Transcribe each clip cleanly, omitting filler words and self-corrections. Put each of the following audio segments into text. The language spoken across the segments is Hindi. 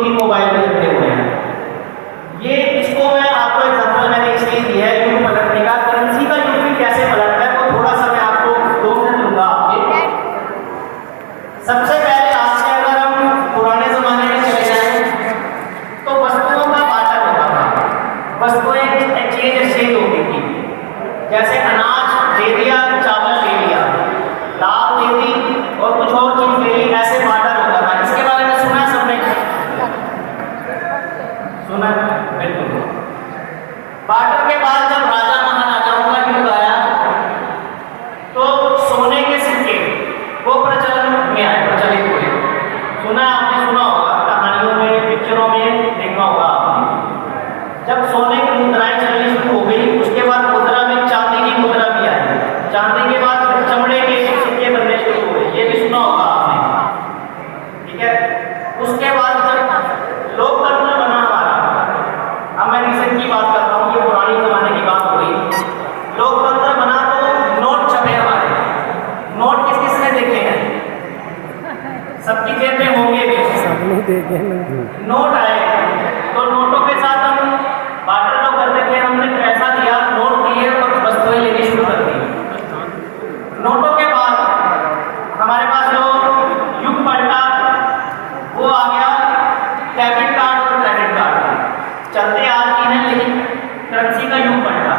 2-3 मोबाइल भी रखे हुए हैं। ये इसको मैं आपको एग्जांपल मैंने इसलिए दिया है युग पलटने का, करेंसी का युग भी कैसे पलटता है वो थोड़ा सा मैं आपको 2 मिनट दूंगा आपके। सबसे पहले आज से अगर हम पुराने जमाने में चले जाएं तो वस्तुओं का बाटर होता था, वस्तुएं एक्सचेंज एक्सचेंज होती थी, जैसे अनाज दे दिया, चावल ले लिया, दाल दे दी और कुछ और चीज ले ली, ऐसे बाटर होता था। इसके बारे में सुना है सबने? सुना? बिल्कुल। बाटर के बाद जब राजा महाराजाओं का युग आया तो सोने के सिक्के वो प्रचलन में आए, प्रचलित हुए। सुना है आपने? सुना होगा, कहानियों में, पिक्चरों में देखा होगा आपने। जब सोने की मुद्राएं चलनी शुरू हो गई उसके बाद मुद्रा में चांदी की मुद्रा भी आई, चांदी के बाद चमड़े के सिक्के बनने शुरू हुए, ये भी सुना होगा आपने, ठीक है। उसके बाद जब लोकतंत्र बना हमारा, अब मैं रिसेंट की बात करता हूँ, ये पुरानी जमाने की बात हो गई। लोकतंत्र बना तो नोट छपे हमारे, नोट किस किस ने देखे हैं? सबकी जेब में होंगे भी, सबने देखे नोट आए तो नोटों के साथ हम बाटर तो करते थे, हमने पैसा दिया, नोट दिए और वस्तुएं लेनी शुरू कर दी। नोटों के बाद हमारे पास जो युग पलटा वो आ गया डेबिट कार्ड और क्रेडिट कार्ड, चलते आज की है लेकिन करेंसी का युग पलटा।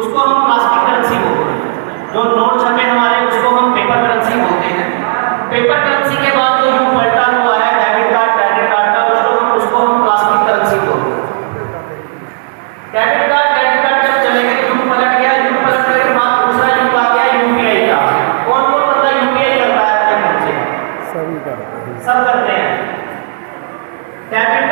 उसको हम प्लास्टिक करेंसी बोलते हैं, जो नोट छपे हमारे उसको हम पेपर करेंसी बोलते हैं। पेपर करेंसी के बाद जो युग पलटा हुआ है डेबिट कार्ड क्रेडिट कार्ड का, उसको हम प्लास्टिक करेंसी बोलते हैं। डेबिट कार्ड क्रेडिट कार्ड जब चले गए, युग पलट गया, युग पलटने के बाद दूसरा युग आ गया यूपीआई का। कौन कौन बंदा यूपीआई करता है अपने घर से? सभी करते हैं, सब करते हैं। डेबिट